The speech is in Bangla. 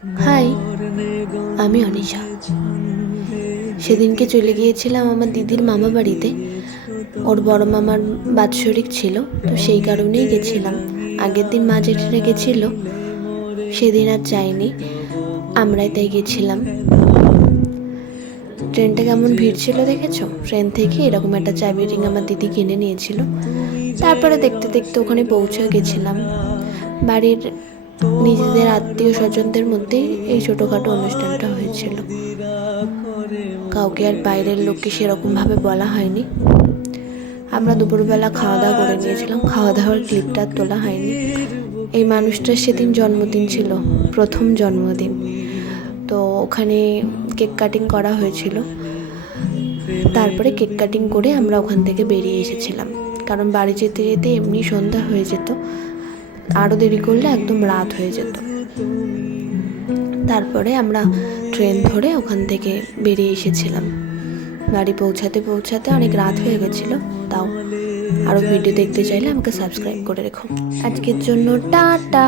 হাই, আমি অনিশা। সেদিনকে চলে গিয়েছিলাম আমার দিদির মামা বাড়িতে। ওর বড় মামার বাৎসরিক ছিল, তো সেই কারণেই গেছিলাম। আগের দিন মা জেঠিরা গেছিল, সেদিন আর যাইনি, আমরাই তাই গেছিলাম। ট্রেনটা কেমন ভিড় ছিল দেখেছো? ট্রেন থেকে এরকম একটা চাবি রিং আমার দিদি কিনে নিয়েছিল। তারপরে দেখতে দেখতে ওখানে পৌঁছে গেছিলাম। বাড়ির নিজেদের আত্মীয় স্বজনদের মধ্যেই এই ছোটোখাটো অনুষ্ঠানটা হয়েছিল। কাউকে আর বাইরের লোককে সেরকমভাবে বলা হয়নি। আমরা দুপুরবেলা খাওয়া দাওয়া করে নিয়েছিলাম, খাওয়া দাওয়ার ক্লিপটা তোলা হয়নি। এই মানুষটার সেদিন জন্মদিন ছিল, প্রথম জন্মদিন। তো ওখানে কেক কাটিং করা হয়েছিল। তারপরে কেক কাটিং করে আমরা ওখান থেকে বেরিয়ে এসেছিলাম, কারণ বাড়ি যেতে যেতে এমনি সন্ধ্যা হয়ে যেত, আরও দেরি করলে একদম রাত হয়ে যেত। তারপরে আমরা ট্রেন ধরে ওখান থেকে বেরিয়ে এসেছিলাম। বাড়ি পৌঁছাতে পৌঁছাতে অনেক রাত হয়ে গেছিলো। তাও আরও ভিডিও দেখতে চাইলে আমাকে সাবস্ক্রাইব করে রেখো। আজকের জন্য টাটা।